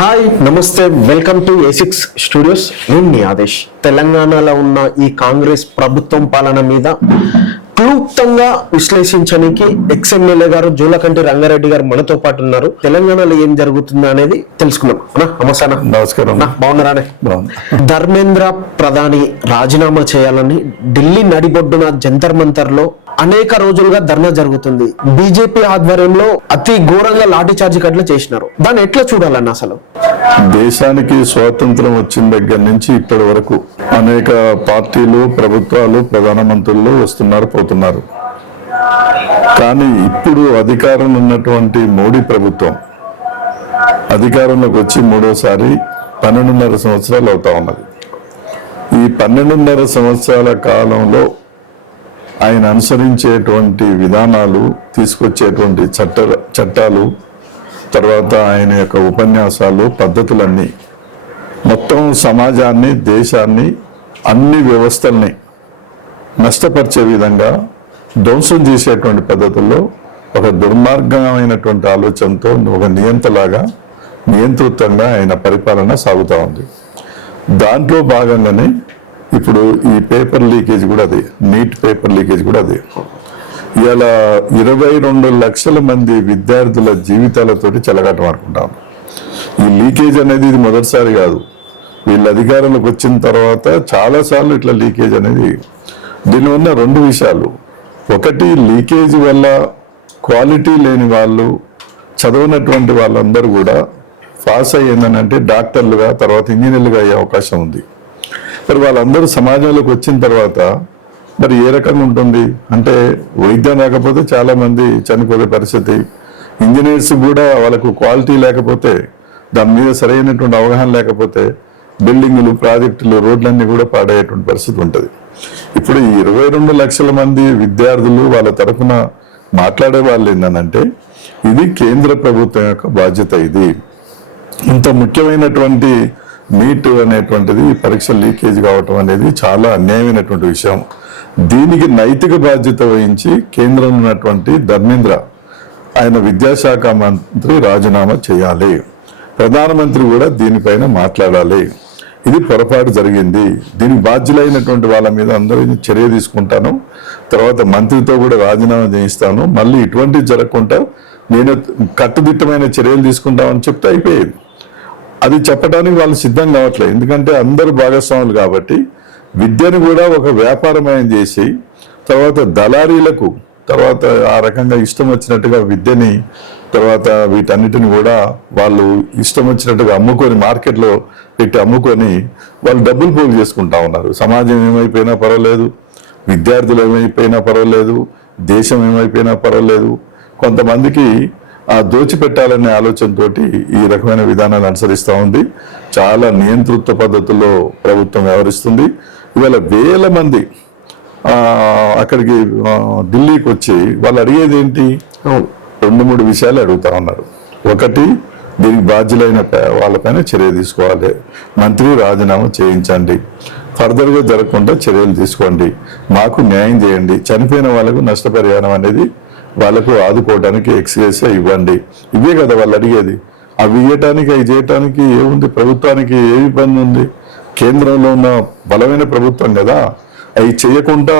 Hi నమస్తే, welcome to A6 studios. నేను మీ ఆదేశ్. తెలంగాణలో ఉన్న ఈ కాంగ్రెస్ ప్రభుత్వం పాలన మీద క్లుప్తంగా విశ్లేషించడానికి ఎమ్మెల్యే గారు జూలకంటి రంగారెడ్డి గారు మనతో పాటు ఉన్నారు. తెలంగాణలో ఏం జరుగుతుందో అనేది తెలుసుకున్నాం. నమస్తే. నమస్కారం. బాగున్నారా? ధర్మేంద్ర ప్రధాని రాజీనామా చేయాలని ఢిల్లీ నడిబొడ్డున జంతర్ మంతర్ లో అనేక రోజులుగా ధర్నా జరుగుతుంది. బీజేపీ ఆధ్వర్యంలో అతి ఘోరంగా లాఠీ చార్జీ కట్ల చేసినారు. దాన్ని ఎట్లా చూడాలన్న అసలు? దేశానికి స్వాతంత్రం వచ్చిన దగ్గర నుంచి ఇప్పటి వరకు అనేక పార్టీలు, ప్రభుత్వాలు, ప్రధానమంత్రులు వస్తున్నారు, పోతున్నారు. కానీ ఇప్పుడు అధికారంలో ఉన్నటువంటి మోడీ ప్రభుత్వం అధికారంలోకి వచ్చి మూడోసారి 12.5 సంవత్సరాలు అవుతా ఉన్నది. ఈ 12.5 సంవత్సరాల కాలంలో ఆయన అనుసరించేటువంటి విధానాలు, తీసుకొచ్చేటువంటి చట్టాలు, తర్వాత ఆయన యొక్క ఉపన్యాసాలు, పద్ధతులన్నీ మొత్తం సమాజాన్ని, దేశాన్ని, అన్ని వ్యవస్థల్ని నష్టపరిచే విధంగా ధ్వంసం చేసేటువంటి పద్ధతుల్లో ఒక దుర్మార్గమైనటువంటి ఆలోచనతో ఒక నియంతృత్వంగా ఆయన పరిపాలన సాగుతూ ఉంది. దాంట్లో భాగంగానే ఇప్పుడు ఈ పేపర్ లీకేజ్ కూడా అదే, నీట్ పేపర్ లీకేజ్ కూడా అదే. ఇలా 22 లక్షల మంది విద్యార్థుల జీవితాలతోటి చెలగాటమాడుకుంటాం. ఈ లీకేజ్ అనేది ఇది మొదటిసారి కాదు. వీళ్ళ అధికారంలోకి వచ్చిన తర్వాత చాలాసార్లు ఇట్లా లీకేజ్ అనేది. దీనివల్ల 2 విషయాలు. ఒకటి, లీకేజ్ వల్ల క్వాలిటీ లేని వాళ్ళు, చదవనటువంటి వాళ్ళందరూ కూడా పాస్ అయ్యిందనంటే డాక్టర్లుగా, తర్వాత ఇంజనీర్లుగా అయ్యే అవకాశం ఉంది. మరి వాళ్ళందరూ సమాజంలోకి వచ్చిన తర్వాత మరి ఏ రకంగా ఉంటుంది అంటే, వైద్యం రాకపోతే చాలా మంది చనిపోయే పరిస్థితి. ఇంజనీర్స్ కూడా వాళ్ళకు క్వాలిటీ లేకపోతే, దాని మీద సరైనటువంటి అవగాహన లేకపోతే బిల్డింగులు, ప్రాజెక్టులు, రోడ్లన్నీ కూడా పాడయ్యేటువంటి పరిస్థితి ఉంటుంది. ఇప్పుడు ఈ 22 లక్షల మంది విద్యార్థులు వాళ్ళ తరఫున మాట్లాడే వాళ్ళు ఏంటంటే, ఇది కేంద్ర ప్రభుత్వం యొక్క బాధ్యత. ఇది ఇంత ముఖ్యమైనటువంటి నీట్ అనేటువంటిది పరీక్ష లీకేజ్ కావటం అనేది చాలా అన్యాయమైనటువంటి విషయం. దీనికి నైతిక బాధ్యత వహించి కేంద్రంలో ఉన్నటువంటి ధర్మేంద్ర, ఆయన విద్యాశాఖ మంత్రి రాజీనామా చేయాలి. ప్రధానమంత్రి కూడా దీనిపైన మాట్లాడాలి. ఇది పొరపాటు జరిగింది, దీనికి బాధ్యులైనటువంటి వాళ్ళ మీద అందరూ చర్య తీసుకుంటాను, తర్వాత మంత్రితో కూడా రాజీనామా చేయిస్తాను, మళ్ళీ ఇటువంటివి జరగకుండా నేను కట్టుదిట్టమైన చర్యలు తీసుకుంటామని చెప్తే అయిపోయేది. అది చెప్పడానికి వాళ్ళు సిద్ధం కావట్లేదు. ఎందుకంటే అందరూ భాగస్వాములు కాబట్టి విద్యను కూడా ఒక వ్యాపారమయం చేసి, తర్వాత దళారీలకు, తర్వాత ఆ రకంగా ఇష్టం వచ్చినట్టుగా విద్యని, తర్వాత వీటన్నిటిని కూడా వాళ్ళు ఇష్టం వచ్చినట్టుగా అమ్ముకొని, మార్కెట్లో పెట్టి అమ్ముకొని వాళ్ళు డబ్బులు పోగు చేసుకుంటా ఉన్నారు. సమాజం ఏమైపోయినా పర్వాలేదు, విద్యార్థులు ఏమైపోయినా పర్వాలేదు, దేశం ఏమైపోయినా పర్వాలేదు. కొంతమందికి ఆ దోచిపెట్టాలనే ఆలోచనతోటి ఈ రకమైన విధానాలు అనుసరిస్తూ ఉంది. చాలా నియంతృత్వ పద్ధతుల్లో ప్రభుత్వం వ్యవహరిస్తుంది. ఇవాళ వేల మంది అక్కడికి ఢిల్లీకి వచ్చి వాళ్ళు అడిగేది ఏంటి? 2-3 విషయాలు అడుగుతా ఉన్నారు. ఒకటి, దీనికి బాధ్యులైన వాళ్ళపైన చర్య తీసుకోవాలి, మంత్రి రాజీనామా చేయించండి, ఫర్దర్గా జరగకుండా చర్యలు తీసుకోండి, మాకు న్యాయం చేయండి, చనిపోయిన వాళ్ళకు నష్టపరిహారం అనేది వాళ్ళకు ఆదుకోవడానికి ఎక్స్గ్రేషియా ఇవ్వండి. ఇవే కదా వాళ్ళు అడిగేది. అవి ఇవ్వటానికి, అవి చేయటానికి ఏముంది? ప్రభుత్వానికి ఏ ఇబ్బంది ఉంది? కేంద్రంలో ఉన్న బలమైన ప్రభుత్వం కదా. అవి చేయకుండా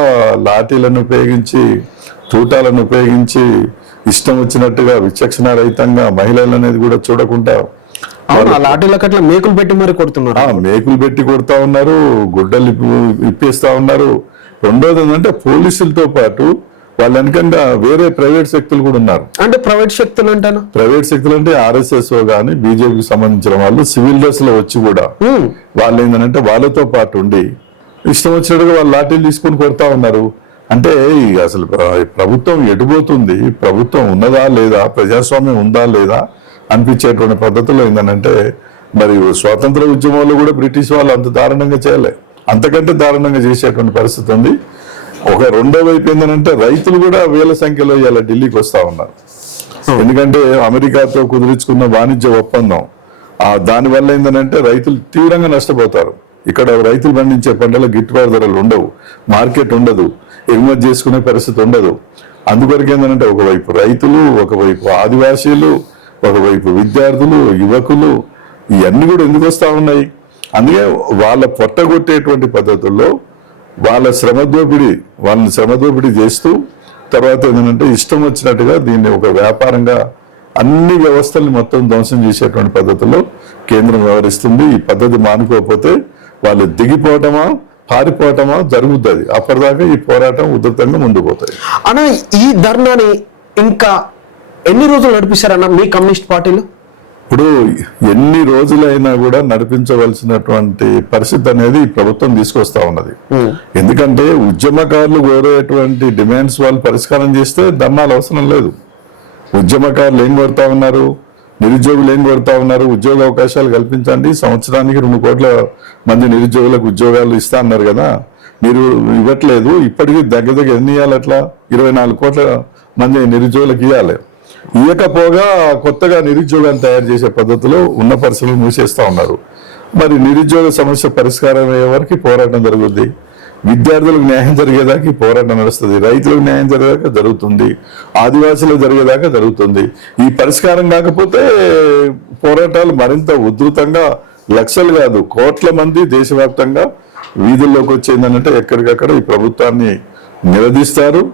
లాఠీలను ఉపయోగించి, తూటాలను ఉపయోగించి, ఇష్టం వచ్చినట్టుగా విచక్షణ రహితంగా మహిళలు అనేది కూడా చూడకుండా లాఠీలకట్లా మేకులు పెట్టి మరి కొడుతున్నారు. మేకులు పెట్టి కొడతా ఉన్నారు, గుడ్డలు ఇప్పేస్తా ఉన్నారు. రెండోది ఏంటంటే, పోలీసులతో పాటు వాళ్ళ వెనకంగా వేరే ప్రైవేట్ శక్తులు కూడా ఉన్నారు. అంటే ప్రైవేట్ శక్తులు అంటాను, ప్రైవేట్ శక్తులు అంటే RSS గానీ బీజేపీకి సంబంధించిన వాళ్ళు సివిల్ డ్రెస్ లో వచ్చి కూడా వాళ్ళు ఏంటంటే వాళ్ళతో పాటు ఉండి ఇష్టం వచ్చినట్టుగా వాళ్ళు లాఠీలు తీసుకొని కొడతా ఉన్నారు. అంటే అసలు ప్రభుత్వం ఎటుపోతుంది, ప్రభుత్వం ఉన్నదా లేదా, ప్రజాస్వామ్యం ఉందా లేదా అనిపించేటువంటి పద్ధతిలో ఏంటంటే, మరి స్వాతంత్ర ఉద్యమంలో కూడా బ్రిటిష్ వాళ్ళు అంత దారుణంగా చేయలే, అంతకంటే దారుణంగా చేసేటువంటి పరిస్థితి ఉంది. ఒక రెండో వైపు ఏంటంటే, రైతులు కూడా వేల సంఖ్యలో ఇలా ఢిల్లీకి వస్తా ఉన్నారు. ఎందుకంటే అమెరికాతో కుదుర్చుకున్న వాణిజ్య ఒప్పందం, దానివల్ల ఏంటంటే రైతులు తీవ్రంగా నష్టపోతారు. ఇక్కడ రైతులు పండించే పంటలకు గిట్టుబాటు ధరలు ఉండవు, మార్కెట్ ఉండదు, ఎగుమతి చేసుకునే పరిస్థితి ఉండదు. అందుకొరకు ఏంటంటే, ఒకవైపు రైతులు, ఒకవైపు ఆదివాసీలు, ఒకవైపు విద్యార్థులు, యువకులు, ఇవన్నీ కూడా ఎందుకు వస్తా ఉన్నాయి? అందుకే వాళ్ళ పొట్టగొట్టేటువంటి పద్ధతుల్లో వాళ్ళని శ్రమదోపిడీ చేస్తూ తర్వాత ఏంటంటే ఇష్టం వచ్చినట్టుగా దీన్ని ఒక వ్యాపారంగా అన్ని వ్యవస్థల్ని మొత్తం ధ్వంసం చేసేటువంటి పద్ధతిలో కేంద్రం వ్యవహరిస్తుంది. ఈ పద్ధతి మానుకోకపోతే వాళ్ళు దిగిపోవటమా పారిపోవటమా జరుగుతుంది. అప్పటిదాకా ఈ పోరాటం ఉధృతంగా ముందుకు పోతాయి. అన్న, ఈ ధర్నాని ఇంకా ఎన్ని రోజులు నడిపిస్తారన్న మీ కమ్యూనిస్ట్ పార్టీలో? ఇప్పుడు ఎన్ని రోజులైనా కూడా నడిపించవలసినటువంటి పరిస్థితి అనేది ఈ ప్రభుత్వం తీసుకొస్తా ఉన్నది. ఎందుకంటే ఉద్యమకారులు కోరేటువంటి డిమాండ్స్ వాళ్ళు పరిష్కారం చేస్తే ధర్నాలు అవసరం లేదు. ఉద్యమకారులు ఏం కోరుతా ఉన్నారు? నిరుద్యోగులు ఏం కోరుతా ఉన్నారు? ఉద్యోగ అవకాశాలు కల్పించండి, సంవత్సరానికి 2 కోట్ల మంది నిరుద్యోగులకు ఉద్యోగాలు ఇస్తా అన్నారు కదా, మీరు ఇవ్వట్లేదు. ఇప్పటికీ దగ్గర ఎన్ని ఇవ్వాలి? అట్లా 24 కోట్ల మంది నిరుద్యోగులకు ఇవ్వాలి. ఇవ్వకపోగా కొత్తగా నిరుద్యోగాన్ని తయారు చేసే పద్ధతిలో ఉన్న పరిస్థితులు మూసేస్తా ఉన్నారు. మరి నిరుద్యోగ సమస్య పరిష్కారం అయ్యే వరకు పోరాటం జరుగుద్ది. విద్యార్థులకు న్యాయం జరిగేదాకా ఈ పోరాటం నడుస్తుంది. రైతులకు న్యాయం జరిగేదాకా జరుగుతుంది. ఆదివాసులకు జరిగేదాకా జరుగుతుంది. ఈ పరిష్కారం కాకపోతే పోరాటాలు మరింత ఉధృతంగా లక్షలు కాదు కోట్ల మంది దేశవ్యాప్తంగా వీధుల్లోకి వచ్చేందనంటే ఎక్కడికక్కడ ఈ ప్రభుత్వాన్ని నిలదీస్తారు.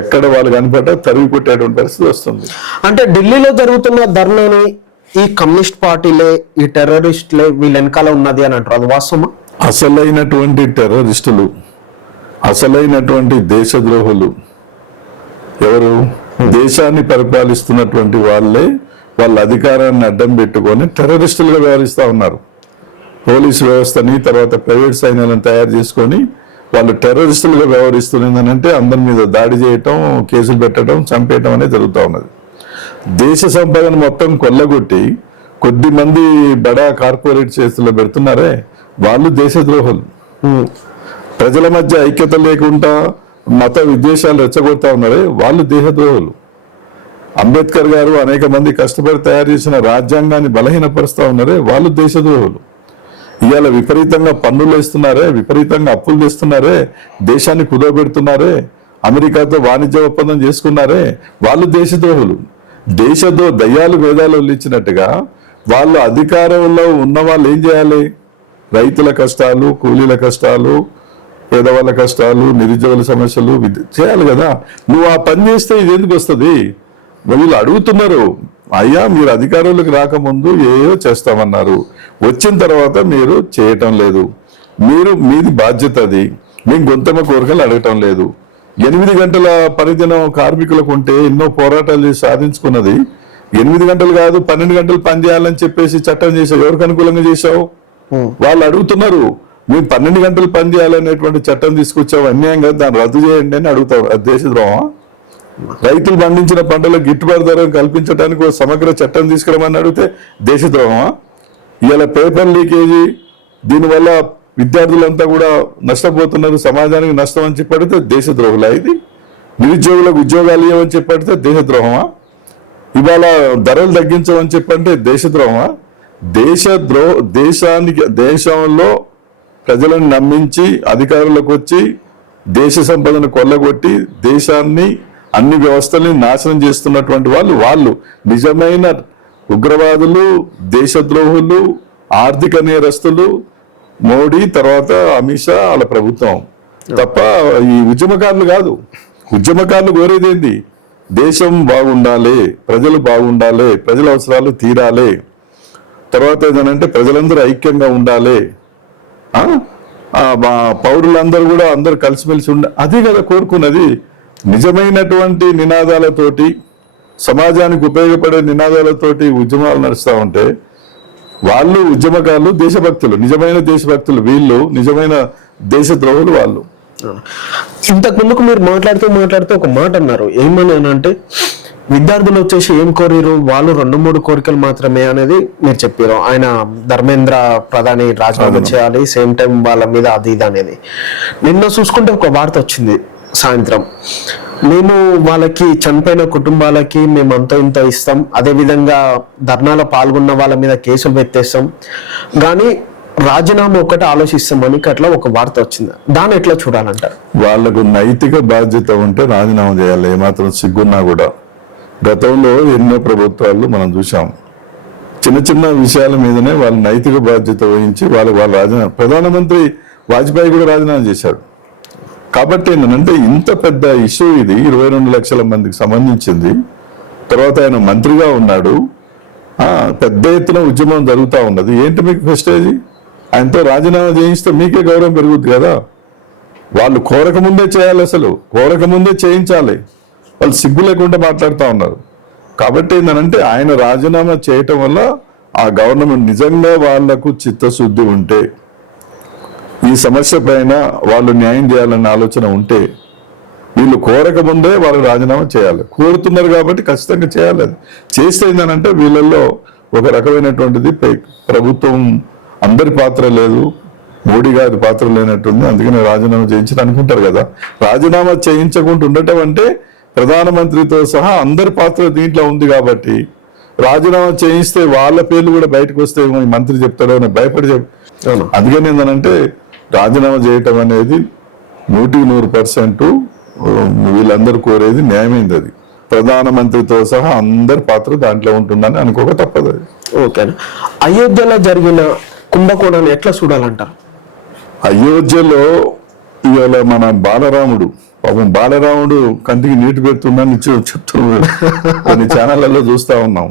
ఎక్కడ వాళ్ళు కనపడ్డా తరిగి కొట్టేటువంటి పరిస్థితి వస్తుంది. అంటే ఢిల్లీలో జరుగుతున్న ధర్నాని ఈ కమ్యూనిస్ట్ పార్టీలే, ఈ టెర్రరిస్టులే వీళ్ళ వెనకాల ఉన్నది అని అంటారు. అది వాస్తవమా? అసలైనటువంటి టెర్రరిస్టులు, అసలైనటువంటి దేశద్రోహులు ఎవరు? దేశాన్ని పరిపాలిస్తున్నటువంటి వాళ్ళే వాళ్ళ అధికారాన్ని అడ్డం పెట్టుకొని టెర్రరిస్టులుగా వ్యవహరిస్తూ ఉన్నారు. పోలీసు వ్యవస్థని తర్వాత ప్రైవేట్ సైన్యాలను తయారు చేసుకొని వాళ్ళు టెర్రరిస్టులుగా వ్యవహరిస్తున్నదంటే అందరి మీద దాడి చేయటం, కేసులు పెట్టడం, చంపేయటం అనేది జరుగుతూ ఉన్నది. దేశ సంపదను మొత్తం కొల్లగొట్టి కొద్ది మంది బడా కార్పొరేట్ చేతుల్లో పెడుతున్నారే వాళ్ళు దేశద్రోహులు. ప్రజల మధ్య ఐక్యత లేకుండా మత విద్వేషాలు రెచ్చగొడతా ఉన్నారే వాళ్ళు దేశద్రోహులు. అంబేద్కర్ గారు అనేక మంది కష్టపడి తయారు చేసిన రాజ్యాంగాన్ని బలహీనపరుస్తా ఉన్నారే వాళ్ళు దేశద్రోహులు. ఇవాళ విపరీతంగా పన్నులు వేస్తున్నారే, విపరీతంగా అప్పులు చేస్తున్నారే, దేశాన్ని కుదవబెడుతున్నారే, అమెరికాతో వాణిజ్య ఒప్పందం చేసుకున్నారే వాళ్ళు దేశద్రోహులు. దయ్యాలు వేదాలు ఇచ్చినట్టుగా వాళ్ళు అధికారంలో ఉన్న వాళ్ళు ఏం చేయాలి? రైతుల కష్టాలు, కూలీల కష్టాలు, పేదవాళ్ళ కష్టాలు, నిరుద్యోగుల సమస్యలు చేయాలి కదా. నువ్వు ఆ పని చేస్తే ఇది ఎందుకు వస్తుంది? వీళ్ళు అడుగుతున్నారు, అయ్యా మీరు అధికారంలోకి రాకముందు ఏవో చేస్తామన్నారు, వచ్చిన తర్వాత మీరు చేయటం లేదు, మీది బాధ్యత, అది మేము గొంతమ్మ కోరికలు అడగటం లేదు. 8 గంటల పనిదినం కార్మికులకు ఉంటే ఎన్నో పోరాటాలు చేసి సాధించుకున్నది 8 గంటలు కాదు 12 గంటలు పని చేయాలని చెప్పేసి చట్టం చేసావు. ఎవరికి అనుకూలంగా చేశావు? వాళ్ళు అడుగుతున్నారు, మేము 12 గంటలు పని చేయాలనేటువంటి చట్టం తీసుకొచ్చావు, అన్యాయం కదా, దాన్ని రద్దు చేయండి అని అడుగుతావు. అది దేశద్రోహమా? రైతులు పండించిన పంటలకు గిట్టుబాటు ధర కల్పించడానికి ఒక సమగ్ర చట్టం తీసుకురామని అడిగితే దేశద్రోహమా? ఇవాళ పేపర్ లీకేజీ, దీనివల్ల విద్యార్థులంతా కూడా నష్టపోతున్నారు, సమాజానికి నష్టం అని చెప్పడితే దేశద్రోహులా? ఇది నిరుద్యోగులకు ఉద్యోగాలు ఇవ్వమని చెప్పడితే దేశద్రోహమా? ఇవాళ ధరలు తగ్గించమని చెప్పంటే దేశద్రోహమా? దేశంలో ప్రజలను నమ్మించి అధికారులకు వచ్చి దేశ సంపదను కొల్లగొట్టి దేశాన్ని అన్ని వ్యవస్థల్ని నాశనం చేస్తున్నటువంటి వాళ్ళు నిజమైన ఉగ్రవాదులు, దేశద్రోహులు, ఆర్థిక నేరస్తులు మోడీ, తర్వాత అమిత్ షా, వాళ్ళ ప్రభుత్వం తప్ప ఈ ఉద్యమకారులు కాదు. ఉద్యమకారులు కోరేదేంది? దేశం బాగుండాలి, ప్రజలు బాగుండాలి, ప్రజల అవసరాలు తీరాలి, తర్వాత ఏదనంటే ప్రజలందరూ ఐక్యంగా ఉండాలి, పౌరులందరూ కూడా అందరూ కలిసిమెలిసి అదే కదా కోరుకున్నది. నిజమైనటువంటి నినాదాలతోటి, సమాజానికి ఉపయోగపడే నినాదాలతోటి ఉద్యమాలు నడుస్తూ ఉంటే వాళ్ళు ఉద్యమకారులు దేశభక్తులు, నిజమైన దేశభక్తులు. వీళ్ళు నిజమైన దేశద్రోహులు వాళ్ళు. ఇంతకు ముందుకు మీరు మాట్లాడుతూ ఒక మాట అన్నారు, ఏమని అంటే విద్యార్థులు వచ్చేసి ఏం కోరిరు, వాళ్ళు 2-3 కోరికలు మాత్రమే అనేది మీరు చెప్పారు. ఆయన ధర్మేంద్ర ప్రధాని రాజీనామా చేయాలి, సేమ్ టైం వాళ్ళ మీద అది ఇది అనేది. నిన్న చూసుకుంటే ఒక వార్త వచ్చింది సాయంత్రం, మేము వాళ్ళకి చనిపోయిన కుటుంబాలకి మేము అంత ఇంత ఇస్తాం, అదే విధంగా ధర్నాలో పాల్గొన్న వాళ్ళ మీద కేసులు పెట్టేస్తాం, కానీ రాజీనామా ఒకటి ఆలోచిస్తామని అట్లా ఒక వార్త వచ్చింది. దాన్ని ఎట్లా చూడాలంటారు? వాళ్లకు నైతిక బాధ్యత ఉంటే రాజీనామా చేయాలి, ఏమాత్రం సిగ్గున్నా కూడా. గతంలో ఎన్నో ప్రభుత్వాలు మనం చూసాం, చిన్న చిన్న విషయాల మీదనే వాళ్ళ నైతిక బాధ్యత వహించి వాళ్ళ రాజీనామా, ప్రధానమంత్రి వాజ్పేయి కూడా రాజీనామా చేశాడు. కాబట్టి ఏంటంటే ఇంత పెద్ద ఇష్యూ ఇది, 22 లక్షల మందికి సంబంధించింది. తర్వాత ఆయన మంత్రిగా ఉన్నాడు, పెద్ద ఎత్తున ఉద్యమం జరుగుతూ ఉన్నది. ఏంటి మీకు ప్రెస్టేజీ? ఆయనతో రాజీనామా చేయిస్తే మీకే గౌరవం పెరుగుద్ది కదా. వాళ్ళు కోరకముందే చేయాలి, అసలు కోరకముందే చేయించాలి. వాళ్ళు సిగ్గు లేకుండా మాట్లాడుతూ ఉన్నారు. కాబట్టి ఏంటంటే ఆయన రాజీనామా చేయటం వల్ల ఆ గవర్నమెంట్ నిజంగా వాళ్లకు చిత్తశుద్ధి ఉంటే, ఈ సమస్య పైన వాళ్ళు న్యాయం చేయాలన్న ఆలోచన ఉంటే, వీళ్ళు కోరక ముందే వాళ్ళు రాజీనామా చేయాలి. కోరుతున్నారు కాబట్టి ఖచ్చితంగా చేయాలి. అది చేస్తే ఏంటంటే వీళ్ళల్లో ఒక రకమైనటువంటిది ప్రభుత్వం అందరి పాత్ర లేదు, మోడీ గారి పాత్ర లేనట్టుంది, అందుకని రాజీనామా చేయించని అనుకుంటారు కదా. రాజీనామా చేయించకుండా ఉండటం అంటే ప్రధానమంత్రితో సహా అందరి పాత్ర దీంట్లో ఉంది. కాబట్టి రాజీనామా చేయిస్తే వాళ్ళ పేర్లు కూడా బయటకు వస్తే మంత్రి చెప్తాడో అని భయపడి అందుకని ఏంటంటే రాజీనామా చేయటం అనేది 100% వీళ్ళందరూ కోరేది న్యాయమైంది. అది ప్రధానమంత్రితో సహా అందరి పాత్ర దాంట్లో ఉంటుందని అనుకోక తప్పదు. అది ఓకే. అయోధ్యలో జరిగిన కుంభకోణాన్ని ఎట్లా చూడాలంటారు? అయోధ్యలో ఇవాళ మన బాలరాముడు, పాపం బాలరాముడు కంటికి నీటి పెడుతుందని చెప్తున్నారు, కొన్ని ఛానళ్లలో చూస్తా ఉన్నాం.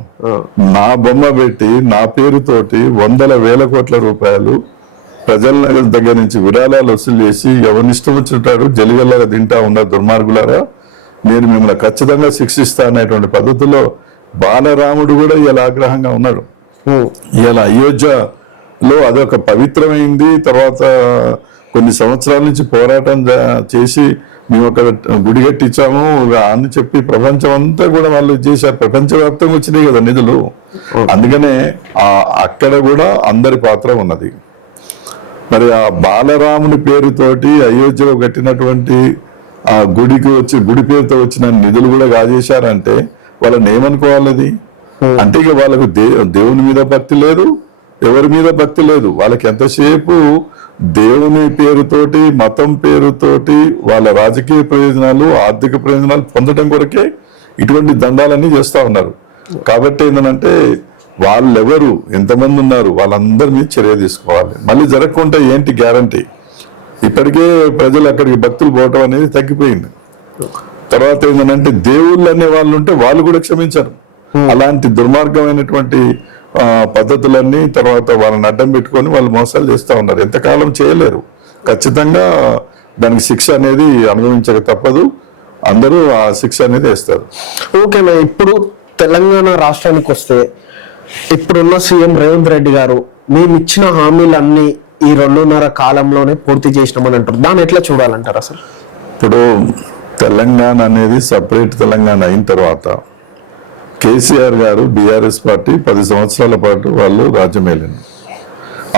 నా బొమ్మ పెట్టి నా పేరుతోటి 100,000 కోట్ల రూపాయలు ప్రజల దగ్గర నుంచి విరాళాలు వసూలు చేసి ఎవరినిష్టం వచ్చినట్టాడు జలిగల్లాగా తింటా ఉన్న దుర్మార్గులారా, నేను మిమ్మల్ని ఖచ్చితంగా శిక్షిస్తా అనేటువంటి పద్ధతిలో బాలరాముడు కూడా ఇలా ఆగ్రహంగా ఉన్నాడు. ఇలా అయోధ్యలో అదొక పవిత్రమైంది. తర్వాత కొన్ని సంవత్సరాల నుంచి పోరాటం చేసి మేము ఒక గుడి కట్టించాము అని చెప్పి ప్రపంచం అంతా కూడా వాళ్ళు చేశారు. ప్రపంచవ్యాప్తంగా వచ్చినాయి కదా నిధులు. అందుకనే అక్కడ కూడా అందరి పాత్ర ఉన్నది. మరి ఆ బాలరాముని పేరుతోటి అయోధ్యలో కట్టినటువంటి ఆ గుడి పేరుతో వచ్చిన నిధులు కూడా కాజేశారంటే వాళ్ళని ఏమనుకోవాలి? అంటే ఇక వాళ్ళకు దేవుని మీద భక్తి లేదు, ఎవరి మీద భక్తి లేదు. వాళ్ళకి ఎంతసేపు దేవుని పేరుతోటి, మతం పేరుతోటి వాళ్ళ రాజకీయ ప్రయోజనాలు, ఆర్థిక ప్రయోజనాలు పొందడం కొరకే ఇటువంటి దండాలన్నీ చేస్తూ ఉన్నారు. కాబట్టి ఏంటంటే వాళ్ళెవరు, ఎంతమంది ఉన్నారు, వాళ్ళందరి మీద చర్య తీసుకోవాలి. మళ్ళీ జరగకుండా ఏంటి గ్యారంటీ? ఇప్పటికే ప్రజలు అక్కడికి భక్తులు పోవటం అనేది తగ్గిపోయింది. తర్వాత ఏంటంటే దేవుళ్ళు అనే వాళ్ళు ఉంటే వాళ్ళు కూడా క్షమించరు. అలాంటి దుర్మార్గమైనటువంటి పద్ధతులన్నీ తర్వాత వాళ్ళని అడ్డం పెట్టుకొని వాళ్ళు మోసాలు చేస్తూ ఉన్నారు. ఎంతకాలం చేయలేరు. ఖచ్చితంగా దానికి శిక్ష అనేది అనుభవించక తప్పదు. అందరూ ఆ శిక్ష అనేది వేస్తారు. ఓకేనా. ఇప్పుడు తెలంగాణ రాష్ట్రానికి వస్తే ఇప్పుడున్న సీఎం రేవంత్ రెడ్డి గారు మేము ఇచ్చిన హామీలన్నీ ఈ 2.5 కాలంలోనే పూర్తి చేసినామని అంటారు. దాన్ని ఎట్లా చూడాలంటారు అసలు? ఇప్పుడు తెలంగాణ అనేది సపరేట్ తెలంగాణ అయిన తర్వాత కేసీఆర్ గారు బీఆర్ఎస్ పార్టీ 10 సంవత్సరాల పాటు వాళ్ళు రాజ్యమేలింది.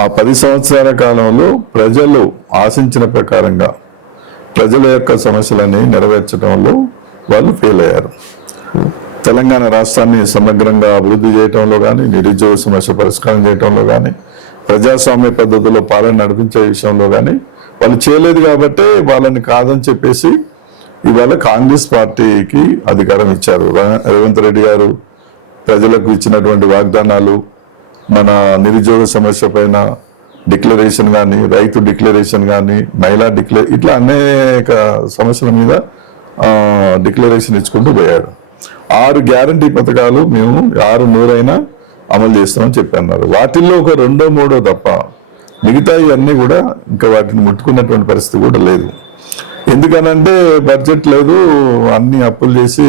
ఆ 10 సంవత్సరాల కాలంలో ప్రజలు ఆశించిన ప్రకారంగా ప్రజల యొక్క సమస్యలని నెరవేర్చడంలో వాళ్ళు ఫెయిల్ అయ్యారు. తెలంగాణ రాష్ట్రాన్ని సమగ్రంగా అభివృద్ధి చేయడంలో కానీ, నిరుద్యోగ సమస్య పరిష్కారం చేయడంలో కానీ, ప్రజాస్వామ్య పద్ధతిలో పాలన నడిపించే విషయంలో కానీ వాళ్ళు చేయలేదు. కాబట్టి వాళ్ళని కాదని చెప్పేసి ఇవాళ కాంగ్రెస్ పార్టీకి అధికారం ఇచ్చారు. రేవంత్ రెడ్డి గారు ప్రజలకు ఇచ్చినటువంటి వాగ్దానాలు, మన నిరుద్యోగ సమస్య పైన డిక్లరేషన్ కానీ, రైతు డిక్లరేషన్ కానీ, మహిళా ఇట్లా అనేక సమస్యల మీద డిక్లరేషన్ ఇచ్చుకుంటూ పోయాడు. 6 గ్యారంటీ పథకాలు మేము 600 అమలు చేస్తామని చెప్పన్నారు. వాటిల్లో ఒక 2-3 తప్ప మిగతా ఇవన్నీ కూడా ఇంకా వాటిని ముట్టుకున్నటువంటి పరిస్థితి కూడా లేదు. ఎందుకనంటే బడ్జెట్ లేదు, అన్ని అప్పులు చేసి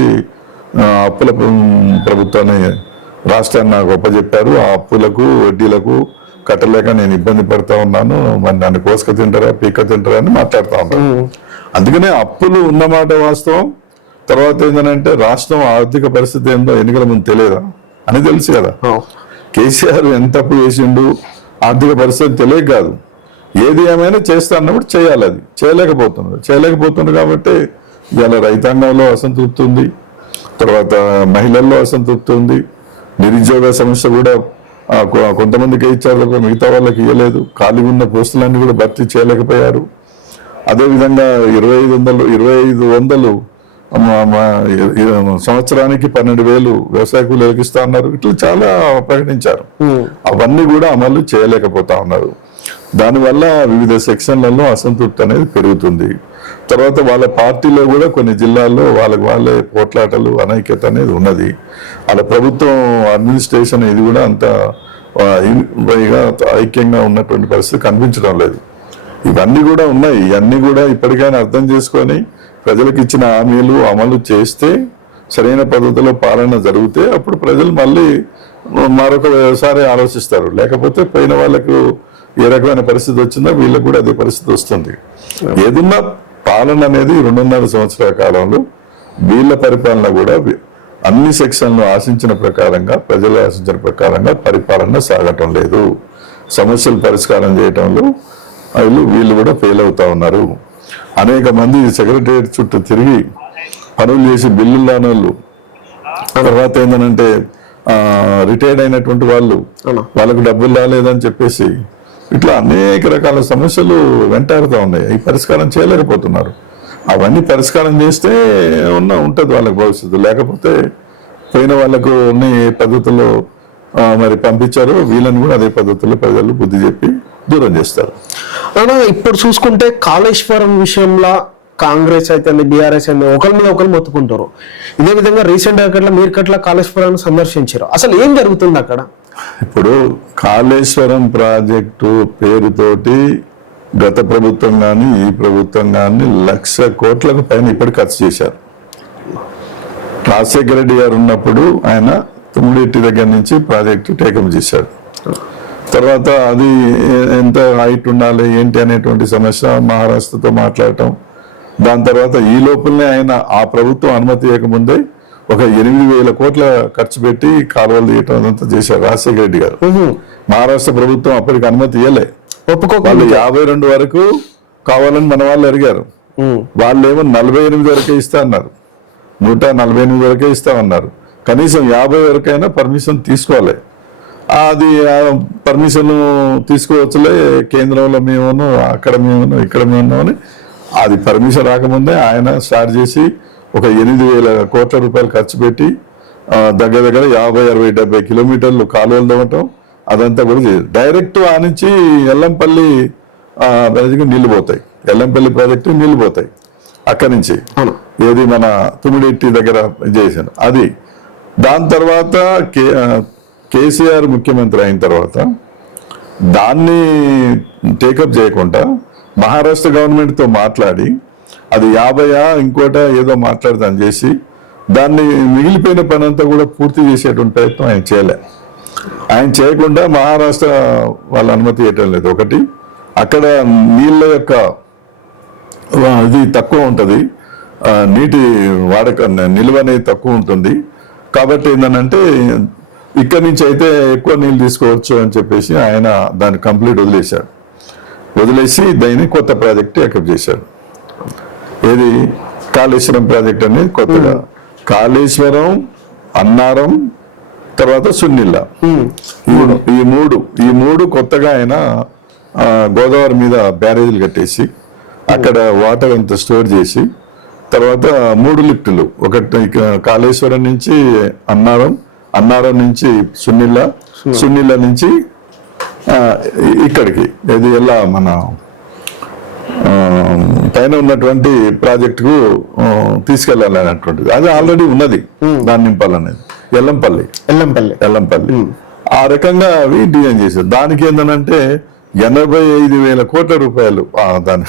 అప్పుల ప్రభుత్వాన్ని రాష్ట్రాన్ని నాకు ఒప్పజెప్పారు. ఆ అప్పులకు వడ్డీలకు కట్టలేక నేను ఇబ్బంది పడతా ఉన్నాను, మరి నన్ను కోసుక తింటారా పీక తింటారా అని మాట్లాడుతూ ఉన్నాను. అందుకనే అప్పులు ఉన్నమాట వాస్తవం. తర్వాత ఏంటంటే రాష్ట్రం ఆర్థిక పరిస్థితి ఏందో ఎన్నికల ముందు తెలియదా అని తెలుసు కదా. కేసీఆర్ ఎంత అప్పు చేసిండు, ఆర్థిక పరిస్థితి తెలియక కాదు. ఏది ఏమైనా చేస్తా అన్నప్పుడు చేయాలి. అది చేయలేకపోతున్నారు కాబట్టి ఇవాళ రైతాంగంలో అసంతృప్తి ఉంది, తర్వాత మహిళల్లో అసంతృప్తి ఉంది, నిరుద్యోగ సమస్య కూడా కొంతమందికి ఇచ్చారు, మిగతా వాళ్ళకి ఇవ్వలేదు. ఖాళీ ఉన్న పోస్టులన్నీ కూడా భర్తీ చేయలేకపోయారు. అదేవిధంగా 2500 సంవత్సరానికి 12,000 వ్యవసాయ కూలీలకు ఇస్తా ఉన్నారు. ఇట్లా చాలా ప్రకటించారు. అవన్నీ కూడా అమలు చేయలేకపోతా ఉన్నారు. దానివల్ల వివిధ సెక్షన్లలో అసంతృప్తి అనేది పెరుగుతుంది. తర్వాత వాళ్ళ పార్టీలో కూడా కొన్ని జిల్లాల్లో వాళ్ళే పోట్లాటలు, అనైక్యత అనేది ఉన్నది. వాళ్ళ ప్రభుత్వం అడ్మినిస్ట్రేషన్ ఇది కూడా అంత ఐక్యంగా ఉన్నటువంటి పరిస్థితి కనిపించడం లేదు. ఇవన్నీ కూడా ఉన్నాయి. ఇవన్నీ కూడా ఇప్పటికైనా అర్థం చేసుకొని ప్రజలకు ఇచ్చిన హామీలు అమలు చేస్తే, సరైన పద్ధతిలో పాలన జరిగితే అప్పుడు ప్రజలు మళ్ళీ మరొకసారి ఆలోచిస్తారు. లేకపోతే పోయిన వాళ్ళకు ఏ రకమైన పరిస్థితి వచ్చిందో వీళ్ళకు కూడా అదే పరిస్థితి వస్తుంది. ఏదన్నా పాలన అనేది 2.5 సంవత్సరాల కాలంలో వీళ్ళ పరిపాలన కూడా అన్ని సెక్షన్లు ఆశించిన ప్రకారంగా, ప్రజలు ఆశించిన ప్రకారంగా పరిపాలన సాగటం లేదు. సమస్యలు పరిష్కారం చేయటంలో వీళ్ళు కూడా ఫెయిల్ అవుతా ఉన్నారు. అనేక మంది సెక్రటరియట్ చుట్టూ తిరిగి పనులు చేసి బిల్లులు రానోళ్ళు, తర్వాత ఏంటంటే రిటైర్డ్ అయినటువంటి వాళ్ళకు డబ్బులు రాలేదని చెప్పేసి ఇట్లా అనేక రకాల సమస్యలు వెంటాడుతూ ఉన్నాయి. ఈ పరిష్కారం చేయలేకపోతున్నారు. అవన్నీ పరిష్కారం చేస్తే ఉంటుంది వాళ్ళకి భవిష్యత్తు. లేకపోతే పోయిన వాళ్ళకు అన్ని పద్ధతుల్లో మరి పంపించారు, వీళ్ళని కూడా అదే పద్ధతుల్లో ప్రజలు బుద్ధి చెప్పి దూరం చేస్తారు. ఇప్పుడు చూసుకుంటే కాళేశ్వరం విషయంలో కాంగ్రెస్ అయితే బీఆర్ఎస్ అయితే ఒకరి మీద ఒకరు మొత్తుకుంటారు. ఇదే విధంగా రీసెంట్ గా మీర్కట్ల కాళేశ్వరాన్ని సందర్శించారు. అసలు ఏం జరుగుతుంది అక్కడ? ఇప్పుడు కాళేశ్వరం ప్రాజెక్టు పేరుతోటి గత ప్రభుత్వం కానీ ఈ ప్రభుత్వం కానీ 1,00,000 కోట్లకు పైన ఇప్పటికి ఖర్చు చేశారు. రాజశేఖర రెడ్డి గారు ఉన్నప్పుడు ఆయన తుమ్మిడిట్టి దగ్గర నుంచి ప్రాజెక్టు టేకప్ చేశాడు. తర్వాత అది ఎంత హైట్ ఉండాలి ఏంటి అనేటువంటి సమస్య మహారాష్ట్రతో మాట్లాడటం. దాని తర్వాత ఈ లోపలనే ఆయన ఆ ప్రభుత్వం అనుమతి ఇవ్వకముందే ఒక 8,000 కోట్ల ఖర్చు పెట్టి కాలువలు తీయటం అదంతా చేశారు రాజశేఖర రెడ్డి గారు. మహారాష్ట్ర ప్రభుత్వం అప్పటికి అనుమతి ఇవ్వలే, వాళ్ళు 52 వరకు కావాలని మన వాళ్ళు అడిగారు. వాళ్ళు ఏమో 48 వరకే ఇస్తా అన్నారు, 148 వరకే ఇస్తామన్నారు. కనీసం 50 వరకైనా పర్మిషన్ తీసుకోవాలి. అది పర్మిషన్ తీసుకోవచ్చులే, కేంద్రంలో మేమను, అక్కడ మేమను, ఇక్కడ మేమను అని అది పర్మిషన్ రాకముందే ఆయన స్టార్ట్ చేసి ఒక 8,000 కోట్ల రూపాయలు ఖర్చు పెట్టి దగ్గర 50, 60, 70 కిలోమీటర్లు కాలువలు తవ్వటం అదంతా కూడా చేయాలి. డైరెక్ట్ ఆ నుంచి ఎల్లంపల్లి ప్రాజెక్టు నీళ్లు పోతాయి, ఎల్లంపల్లి ప్రాజెక్టు నీళ్లు పోతాయి అక్కడి నుంచి. ఏది మన తుమ్మిడిట్టి దగ్గర చేశాను అది. దాని తర్వాత కేసీఆర్ ముఖ్యమంత్రి అయిన తర్వాత దాన్ని టేకప్ చేయకుండా మహారాష్ట్ర గవర్నమెంట్తో మాట్లాడి అది 50 ఇంకోట ఏదో మాట్లాడదాన్ని చేసి దాన్ని మిగిలిపోయిన పని అంతా కూడా పూర్తి చేసేటువంటి ప్రయత్నం ఆయన చేయలే. ఆయన చేయకుండా మహారాష్ట్ర వాళ్ళ అనుమతి ఇవ్వటం లేదు. ఒకటి అక్కడ నీళ్ళ యొక్క ఇది తక్కువ ఉంటుంది, నీటి వాడక నిల్వ అనేది తక్కువ ఉంటుంది. కాబట్టి ఏంటంటే ఇక్కడి నుంచి అయితే ఎక్కువ నీళ్ళు తీసుకోవచ్చు అని చెప్పేసి ఆయన దాన్ని కంప్లీట్ వదిలేసి దాన్ని కొత్త ప్రాజెక్ట్ టేకప్ చేశాడు. ఏది కాళేశ్వరం ప్రాజెక్ట్ అనేది కొత్తగా కాళేశ్వరం, అన్నారం, తర్వాత సున్నిల్ల ఈ మూడు కొత్తగా ఆయన గోదావరి మీద బ్యారేజీలు కట్టేసి అక్కడ వాటర్ అంతా స్టోర్ చేసి తర్వాత 3 లిఫ్టులు, ఒకటి కాళేశ్వరం నుంచి అన్నారం నుంచి సున్నిల్ల నుంచి ఇక్కడికి ఇది ఎలా మన పైన ఉన్నటువంటి ప్రాజెక్టుకు తీసుకెళ్లాలి అన్నటువంటిది. అది ఆల్రెడీ ఉన్నది, దాన్ని నింపాలనేది ఎల్లంపల్లి. ఆ రకంగా అవి డిజైన్ చేశారు. దానికి ఏంటంటే 85,000 కోట్ల రూపాయలు దాని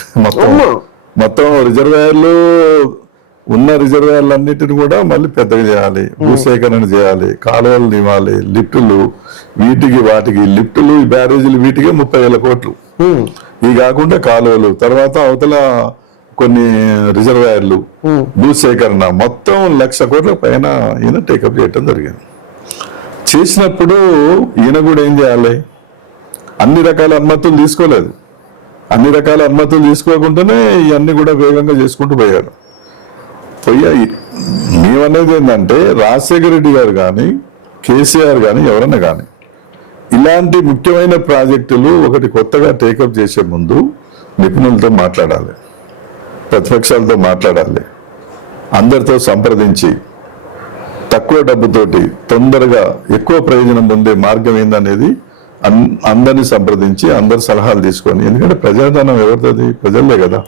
మొత్తం రిజర్వాయర్లు ఉన్న రిజర్వాయర్లన్నిటిని కూడా మళ్ళీ పెద్దగా చేయాలి, భూసేకరణ చేయాలి, కాలువలు నివ్వాలి, లిఫ్టులు వాటికి లిఫ్టులు, బ్యారేజీలు వీటికి 30,000 కోట్లు. ఇవి కాకుండా కాలువలు, తర్వాత అవతల కొన్ని రిజర్వాయర్లు, భూసేకరణ, మొత్తం 1,00,000 కోట్ల పైన ఈయన టేకప్ చేయటం జరిగింది. చేసినప్పుడు ఈయన కూడా ఏం చేయాలి, అన్ని రకాల అనుమతులు తీసుకోలేదు. అన్ని రకాల అనుమతులు తీసుకోకుండానే ఇవన్నీ కూడా వేగంగా చేసుకుంటూ పోయారు. మేమనేది ఏంటంటే రాజశేఖర రెడ్డి గారు కానీ కేసీఆర్ కానీ ఎవరన్నా కానీ ఇలాంటి ముఖ్యమైన ప్రాజెక్టులు ఒకటి కొత్తగా టేకప్ చేసే ముందు నిపుణులతో మాట్లాడాలి, ప్రతిపక్షాలతో మాట్లాడాలి, అందరితో సంప్రదించి తక్కువ డబ్బుతోటి తొందరగా ఎక్కువ ప్రయోజనం పొందే మార్గం ఏందనేది అందరినీ సంప్రదించి అందరి సలహాలు తీసుకొని, ఎందుకంటే ప్రజాధనం ఎవరిది? ప్రజలే కదా.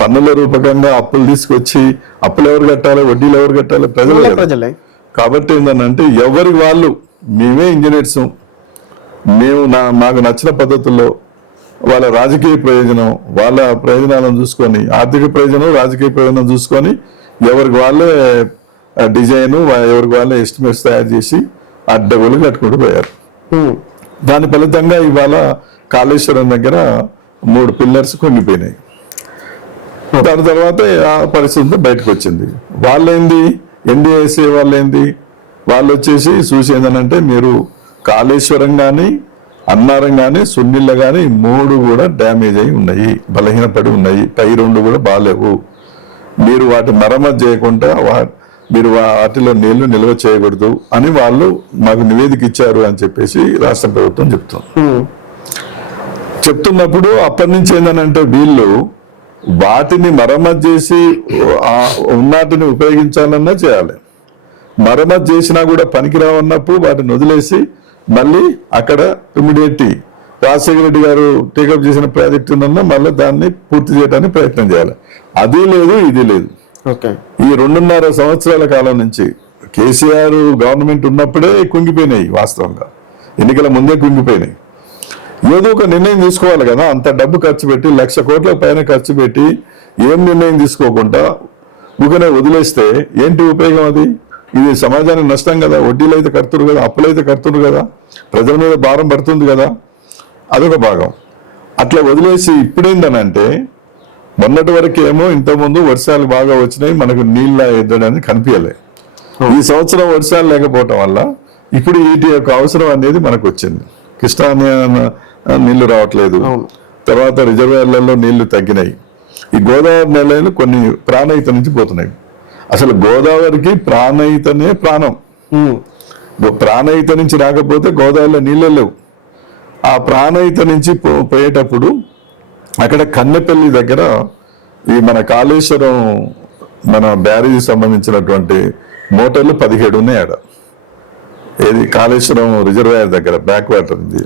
పన్నుల రూపకంగా అప్పులు తీసుకొచ్చి అప్పులు ఎవరు కట్టాలి, వడ్డీలు ఎవరు కట్టాలి? ప్రజలే. కాబట్టి ఏంటంటే ఎవరికి వాళ్ళు, మేమే ఇంజనీర్స్, మేము మాకు నచ్చిన పద్ధతుల్లో వాళ్ళ రాజకీయ ప్రయోజనం, వాళ్ళ ప్రయోజనాలను చూసుకొని, ఆర్థిక ప్రయోజనం, రాజకీయ ప్రయోజనం చూసుకొని ఎవరికి వాళ్ళే డిజైన్, ఎవరికి వాళ్ళే ఎస్టిమేట్స్ తయారు చేసి అడ్డగోలు కట్టుకుంటూ పోయారు. దాని ఫలితంగా ఇవాళ కాళేశ్వరం దగ్గర 3 పిల్లర్స్ కుంగిపోయినాయి. దాని తర్వాత ఆ పరిస్థితి బయటకు వచ్చింది. వాళ్ళేంది, ఎన్డీఏసీ వాళ్ళేంది, వాళ్ళు వచ్చేసి చూసి ఏంటంటే మీరు కాళేశ్వరం కానీ, అన్నారం కానీ, సున్నిళ్ళ కానీ 3 కూడా డ్యామేజ్ అయి ఉన్నాయి, బలహీనపడి ఉన్నాయి. పై 2 కూడా బాగాలేవు. మీరు వాటి మరమ్మతు చేయకుండా మీరు వాటిలో నీళ్లు నిల్వ చేయకూడదు అని వాళ్ళు మాకు నివేదిక ఇచ్చారు అని చెప్పేసి రాష్ట్ర ప్రభుత్వం చెప్తున్నప్పుడు అప్పటి నుంచి ఏంటంటే వీళ్ళు వాటిని మరమ్మతు చేసి ఉన్నటిని ఉపయోగించాలన్నా చేయాలి. మరమ్మతు చేసినా కూడా పనికిరావన్నప్పుడు వాటిని వదిలేసి మళ్ళీ అక్కడ ఇమ్మీడియట్ రాజశేఖర రెడ్డి గారు టేకప్ చేసిన ప్రాజెక్టు మళ్ళీ దాన్ని పూర్తి చేయడానికి ప్రయత్నం చేయాలి. అది లేదు, ఇది లేదు. ఈ 2.5 సంవత్సరాల కాలం నుంచి కేసీఆర్ గవర్నమెంట్ ఉన్నప్పుడే కుంగిపోయినాయి. వాస్తవంగా ఎన్నికల ముందే కుంగిపోయినాయి. ఏదో ఒక నిర్ణయం తీసుకోవాలి కదా. అంత డబ్బు ఖర్చు పెట్టి 1,00,000 కోట్ల పైన ఖర్చు పెట్టి ఏం నిర్ణయం తీసుకోకుండా ఊకనే వదిలేస్తే ఏంటి ఉపయోగం? అది ఇది సమాజానికి నష్టం కదా. వడ్డీలు అయితే కడుతున్నారు కదా, అప్పులు అయితే కడుతున్నారు కదా, ప్రజల మీద భారం పడుతుంది కదా. అదొక భాగం. అట్లా వదిలేసి ఇప్పుడేందనంటే మొన్నటి వరకు ఏమో ఇంతకుముందు వర్షాలు బాగా వచ్చినాయి, మనకు నీళ్ళ ఎద్దడానికి కనిపించలే. ఈ సంవత్సరం వర్షాలు లేకపోవటం వల్ల ఇప్పుడు వీటి యొక్క అవసరం అనేది మనకు వచ్చింది. కృష్ణా నీళ్లు రావట్లేదు, తర్వాత రిజర్వాయర్లలో నీళ్లు తగ్గినాయి. ఈ గోదావరి నెలలు కొన్ని ప్రాణహిత నుంచి పోతున్నాయి. అసలు గోదావరికి ప్రాణహితనే ప్రాణం. ప్రాణహిత నుంచి రాకపోతే గోదావరిలో నీళ్ళే లేవు. ఆ ప్రాణహిత నుంచి పోయేటప్పుడు అక్కడ కన్నెపల్లి దగ్గర ఈ మన కాళేశ్వరం మన బ్యారేజీ సంబంధించినటువంటి మోటార్లు 17 ఉన్నాయి. ఆడ ఏది కాళేశ్వరం రిజర్వాయర్ దగ్గర బ్యాక్ వాటర్ ఉంది.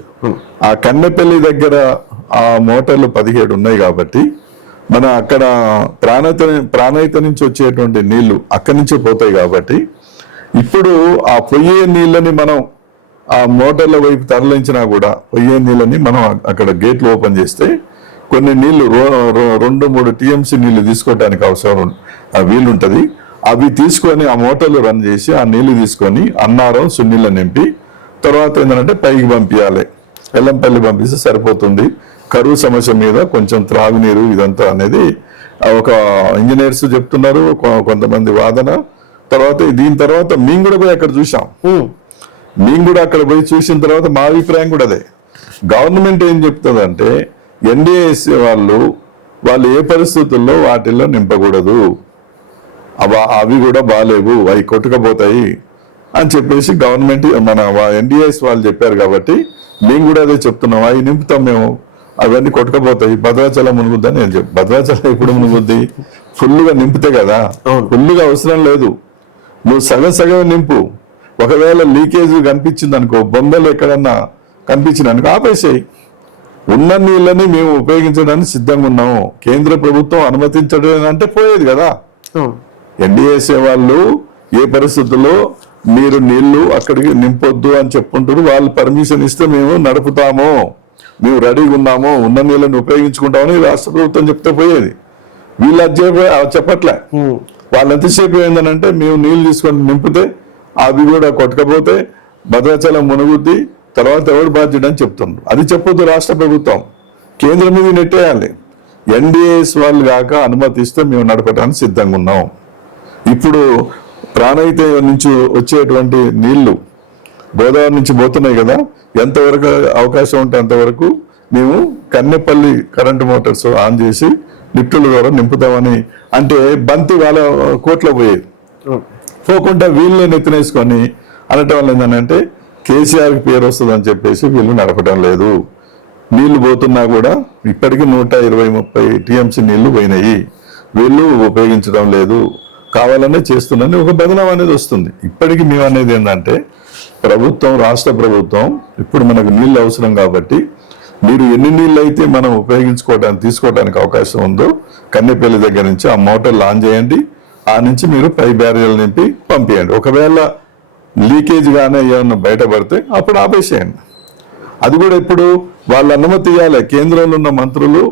ఆ కన్నెపల్లి దగ్గర ఆ మోటార్లు 17 ఉన్నాయి. కాబట్టి మన అక్కడ ప్రాణహిత నుంచి వచ్చేటువంటి నీళ్లు అక్కడి నుంచే పోతాయి. కాబట్టి ఇప్పుడు ఆ పొయ్యే నీళ్ళని మనం ఆ మోటార్ల వైపు తరలించినా కూడా పొయ్యే నీళ్ళని మనం అక్కడ గేట్లు ఓపెన్ చేస్తే కొన్ని నీళ్లు 2-3 టీఎంసీ నీళ్లు తీసుకోవడానికి అవసరం వీలుంటది. అవి తీసుకొని ఆ మోటార్లు రన్ చేసి ఆ నీళ్లు తీసుకొని అన్నారం సున్నీళ్ళ నింపి తర్వాత ఏంటంటే పైకి పంపించాలి. ఎల్లంపల్లి పంపిస్తే సరిపోతుంది. కరువు సమస్య మీద కొంచెం త్రాగునీరు ఇదంతా అనేది ఒక ఇంజనీర్స్ చెప్తున్నారు, కొంతమంది వాదన. తర్వాత దీని తర్వాత మేము కూడా పోయి అక్కడ చూసాం. మేము కూడా అక్కడ పోయి చూసిన తర్వాత మా అభిప్రాయం కూడా అదే. గవర్నమెంట్ ఏం చెప్తుందంటే ఎన్డీఏసీ వాళ్ళు ఏ పరిస్థితుల్లో వాటిల్లో నింపకూడదు, అవి కూడా బాగాలేవు, అవి కొట్టుకపోతాయి అని చెప్పేసి గవర్నమెంట్ మన ఎన్డీఏసీ వాళ్ళు చెప్పారు. కాబట్టి మేము కూడా అదే చెప్తున్నాం, అవి నింపుతాం మేము, అవన్నీ కొట్టుకపోతాయి. భద్రాచలం మునుగుద్దని నేను చెప్పి, భద్రాచలం ఎప్పుడు మునుగుద్ది? ఫుల్గా నింపితే కదా. ఫుల్గా అవసరం లేదు, నువ్వు సగం నింపు. ఒకవేళ లీకేజ్ కనిపించింది అనుకో, బొందలు ఎక్కడన్నా కనిపించింది అనుకో, ఆపేసేయి. ఉన్న నీళ్ళని మేము ఉపయోగించడానికి సిద్ధంగా ఉన్నాము. కేంద్ర ప్రభుత్వం అనుమతించడం అంటే పోయేది కదా. ఎన్డీఏసీ వాళ్ళు ఏ పరిస్థితుల్లో మీరు నీళ్లు అక్కడికి నింపొద్దు అని చెప్పుకుంటారు. వాళ్ళు పర్మిషన్ ఇస్తే మేము నడుపుతాము, మేము రెడీగా ఉన్నాము, ఉన్న నీళ్ళని ఉపయోగించుకుంటామని రాష్ట్ర ప్రభుత్వం చెప్తే పోయేది. వీళ్ళు అది చెప్పట్లే. వాళ్ళు ఎంతసేపు ఏంటంటే మేము నీళ్లు తీసుకొని నింపితే అవి కూడా కొట్టకపోతే భద్రాచలం మునుగుద్ది, తర్వాత ఎవరు బాధ్యుడు అని చెప్తున్నారు. అది చెప్పొద్దు రాష్ట్ర ప్రభుత్వం, కేంద్రం మీద నెట్టేయాలి. ఎన్డీఏఎస్ వాళ్ళు కాక అనుమతిస్తే మేము నడపడానికి సిద్ధంగా ఉన్నాం. ఇప్పుడు ప్రాణహిత నుంచి వచ్చేటువంటి నీళ్లు గోదావరి నుంచి పోతున్నాయి కదా, ఎంతవరకు అవకాశం ఉంటే అంతవరకు మేము కన్నెపల్లి కరెంటు మోటార్స్ ఆన్ చేసి లిఫ్టుల ద్వారా నింపుతామని అంటే బంతి వాళ్ళ కోట్లో పోయేది. పోకుండా వీళ్ళని నెత్తినేసుకొని అనటం వల్ల ఏంటంటే కేసీఆర్కి పేరు వస్తుంది అని చెప్పేసి వీళ్ళు నడపడం లేదు. నీళ్లు పోతున్నా కూడా ఇప్పటికీ 120-130 టీఎంసీ నీళ్లు పోయినాయి, వీళ్ళు ఉపయోగించడం లేదు. కావాలనే చేస్తున్నాను ఒక బదనాం అనేది వస్తుంది. ఇప్పటికీ మేము అనేది ఏంటంటే ప్రభుత్వం, రాష్ట్ర ప్రభుత్వం ఇప్పుడు మనకు నీళ్ళు అవసరం కాబట్టి మీరు ఎన్ని నీళ్ళు అయితే మనం తీసుకోవడానికి అవకాశం ఉందో కన్నెపల్లి దగ్గర నుంచి ఆ మోటార్ ఆన్ చేయండి, ఆ నుంచి మీరు పై బ్యారియర్లు నింపి పంపించండి. ఒకవేళ లీకేజ్ గానే ఏమన్నా బయటపడితే అప్పుడు ఆపేసేయండి. అది కూడా ఇప్పుడు వాళ్ళ అనుమతి ఇవ్వాలి. కేంద్రంలో ఉన్న మంత్రులు,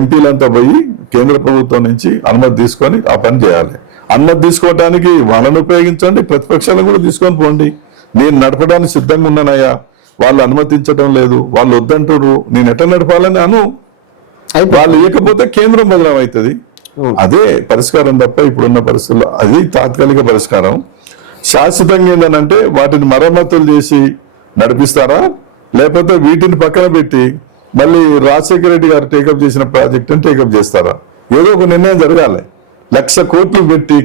ఎంపీలంతా పోయి కేంద్ర ప్రభుత్వం నుంచి అనుమతి తీసుకొని ఆ పని చేయాలి. అనుమతి తీసుకోవటానికి వాళ్ళని ఉపయోగించండి, ప్రతిపక్షాలను కూడా తీసుకొని పోండి. నేను నడపడానికి సిద్ధంగా ఉన్నానయ్యా, వాళ్ళు అనుమతించడం లేదు, వాళ్ళు వద్దంటారు, నేను ఎట్లా నడపాలని వాళ్ళు ఇవ్వకపోతే కేంద్రం బదనాం అవుతుంది. అదే పరిష్కారం తప్ప ఇప్పుడున్న పరిస్థితుల్లో అది తాత్కాలిక పరిష్కారం. శాశ్వతంగా ఏంటంటే వాటిని మరమ్మతులు చేసి నడిపిస్తారా, లేకపోతే వీటిని పక్కన పెట్టి మళ్ళీ రాజశేఖర రెడ్డి గారు టేకప్ చేసిన ప్రాజెక్టుని టేకప్ చేస్తారా? ఏదో ఒక నిర్ణయం జరగాలి. 1,00,000 కోట్లు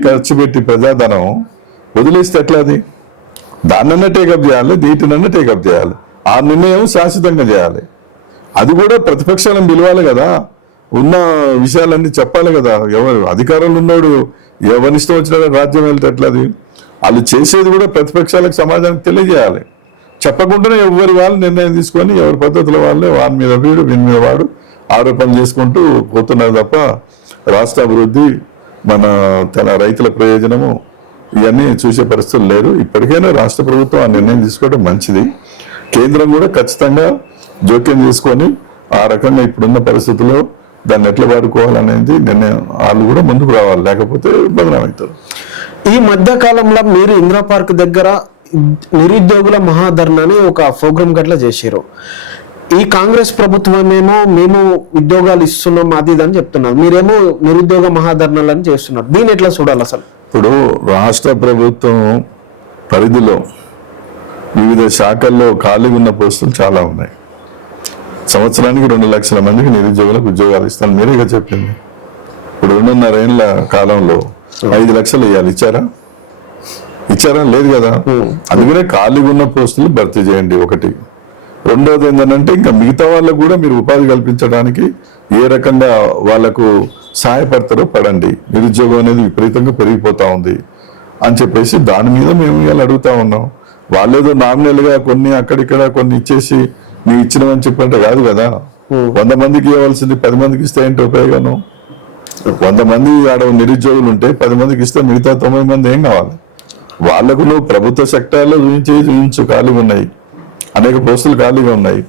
ఖర్చు పెట్టి ప్రజాధనం వదిలేస్తే ఎట్లా? అది దాన్నన్నా టేకప్ చేయాలి, వీటినన్నా టేకప్ చేయాలి. ఆ నిర్ణయం శాశ్వతంగా చేయాలి. అది కూడా ప్రతిపక్షాలను పిలవాలి కదా, ఉన్న విషయాలన్నీ చెప్పాలి కదా. ఎవరు అధికారంలో ఉన్నాడు ఎవరిష్టం వచ్చినా రాజ్యం వెళ్తే ఎట్లది? వాళ్ళు చేసేది కూడా ప్రతిపక్షాలకు, సమాజానికి తెలియజేయాలి. చెప్పకుండానే ఎవరి వాళ్ళు నిర్ణయం తీసుకొని ఎవరి పద్ధతుల వాళ్ళే వాని మీద వీడు వీని మీద వాడు ఆరోపణలు చేసుకుంటూ పోతున్నారు తప్ప రాష్ట్ర అభివృద్ధి, తన రైతుల ప్రయోజనము ఇవన్నీ చూసే పరిస్థితులు లేరు. ఇప్పటికైనా రాష్ట్ర ప్రభుత్వం ఆ నిర్ణయం తీసుకోవడం మంచిది. కేంద్రం కూడా ఖచ్చితంగా జోక్యం చేసుకొని ఆ రకంగా ఇప్పుడున్న పరిస్థితుల్లో దాన్ని ఎట్లా వాడుకోవాలనేది నిర్ణయం వాళ్ళు కూడా ముందుకు రావాలి, లేకపోతే బదనాం అవుతారు. ఈ మధ్య కాలంలో మీరు ఇందిరా పార్క్ దగ్గర నిరుద్యోగుల మహాధర్నాని ఒక ప్రోగ్రామ్ గట్లా చేశారు. ఈ కాంగ్రెస్ ప్రభుత్వం ఏమో మేము ఉద్యోగాలు ఇస్తున్నాం అది ఇది అని చెప్తున్నారు, మీరేమో నిరుద్యోగ మహాధర్నాలు అని చేస్తున్నారు. దీన్ని ఎట్లా చూడాలి అసలు? ఇప్పుడు రాష్ట్ర ప్రభుత్వం పరిధిలో వివిధ శాఖల్లో ఖాళీగా ఉన్న పోస్టులు చాలా ఉన్నాయి. సంవత్సరానికి 2 లక్షల మందికి నిరుద్యోగులకు ఉద్యోగాలు ఇస్తాను మీరేగా చెప్పింది. ఇప్పుడు 2.5 ఏళ్ల కాలంలో 5 లక్షలు ఇవ్వాలి, ఇచ్చారా? లేదు కదా. అందుకనే ఖాళీగా ఉన్న పోస్టులు భర్తీ చేయండి ఒకటి. రెండోది ఏంటంటే ఇంకా మిగతా వాళ్ళకు కూడా మీరు ఉపాధి కల్పించడానికి ఏ రకంగా వాళ్ళకు సహాయపడతారో పడండి. నిరుద్యోగం అనేది విపరీతంగా పెరిగిపోతా ఉంది అని చెప్పేసి దాని మీద మేము ఇవాళ అడుగుతా ఉన్నాం. వాళ్ళేదో నామినల్ గా కొన్ని అక్కడిక్కడ కొన్ని ఇచ్చేసి ನೀವು ఇచ్చినవని చెప్పంటే కాదు కదా. 100 మందికి ఇవ్వాల్సింది 10 మందికి ఇస్తే ఏంటి ఉపయోగం? 100 మంది ఆడ నిరుద్యోగులు ఉంటే 10 మందికి ఇస్తే మిగతా 90 మంది ఏం కావాలి? వాళ్లకు నువ్వు ప్రభుత్వ సెక్టార్లో చూపించు ఖాళీగా ఉన్నాయి, అనేక పోస్టులు ఖాళీగా ఉన్నాయి.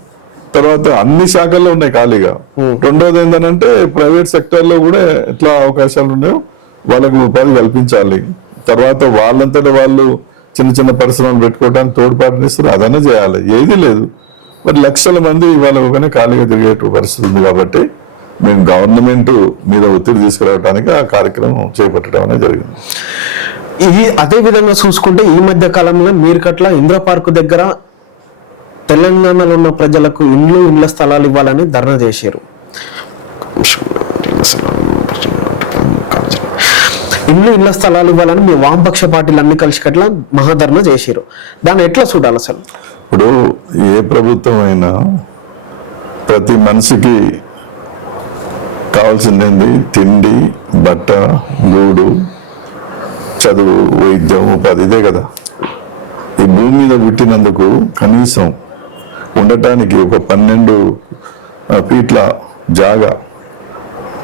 తర్వాత అన్ని శాఖల్లో ఉన్నాయి ఖాళీగా. రెండోది ఏంటంటే ప్రైవేట్ సెక్టర్ లో కూడా ఎట్లా అవకాశాలు ఉన్నాయో వాళ్ళకు ఉపాధి కల్పించాలి. తర్వాత వాళ్ళంతటా వాళ్ళు చిన్న చిన్న పరిశ్రమలు పెట్టుకోవడానికి తోడ్పాటునిస్తారు, అదన్నా చేయాలి. ఏది లేదు. మరి లక్షల మంది ఇవాళ ఒకనే ఖాళీగా తిరిగే పరిస్థితి ఉంది. కాబట్టి మేము గవర్నమెంట్ మీద ఒత్తిడి తీసుకురావడానికి ఆ కార్యక్రమం చేపట్టడం అనేది జరిగింది. ఇది అదే విధంగా చూసుకుంటే ఈ మధ్య కాలంలో మీర్కట్ల ఇందిరా పార్క్ దగ్గర తెలంగాణలో ఉన్న ప్రజలకు ఇళ్ల స్థలాలు ఇవ్వాలని ధర్నా చేశారు. ఇళ్ల స్థలాలు ఇవ్వాలని మీ వామపక్ష పార్టీలు అన్ని కలిసి కట్ల మహాధర్నా చేశారు. దాన్ని ఎట్లా చూడాలి అసలు? ఇప్పుడు ఏ ప్రభుత్వం అయినా ప్రతి మనిషికి కావాల్సింది తిండి, బట్ట, గూడు, చదువు, వైద్యం, ఉపాధి, ఇదే కదా. ఈ భూమి మీద పుట్టినందుకు కనీసం ఉండటానికి ఒక 12 ఫీట్ల జాగా,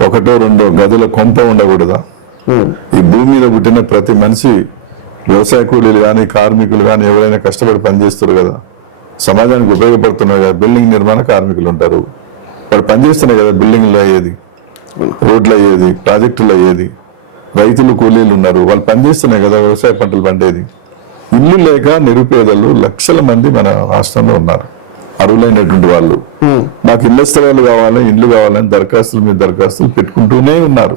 1-2 గదుల కొంప ఉండకూడదా? ఈ భూమి మీద పుట్టిన ప్రతి మనిషి, వ్యవసాయ కూలీలు కానీ కార్మికులు కానీ ఎవరైనా కష్టపడి పనిచేస్తారు కదా, సమాజానికి ఉపయోగపడుతున్నారు కదా. బిల్డింగ్ నిర్మాణ కార్మికులు ఉంటారు, వాళ్ళు పనిచేస్తున్నాయి కదా, బిల్డింగ్లు అయ్యేది, రోడ్లు అయ్యేది, ప్రాజెక్టులు అయ్యేది. రైతులు కూలీలు ఉన్నారు, వాళ్ళు పనిచేస్తున్నాయి కదా, వ్యవసాయ పంటలు పండేది. ఇల్లు లేక నిరుపేదలు లక్షల మంది మన రాష్ట్రంలో ఉన్నారు, అర్హులైనటువంటి వాళ్ళు. నాకు ఇళ్ల స్థలాలు కావాలి, ఇల్లు కావాలని దరఖాస్తుల మీద దరఖాస్తులు పెట్టుకుంటూనే ఉన్నారు.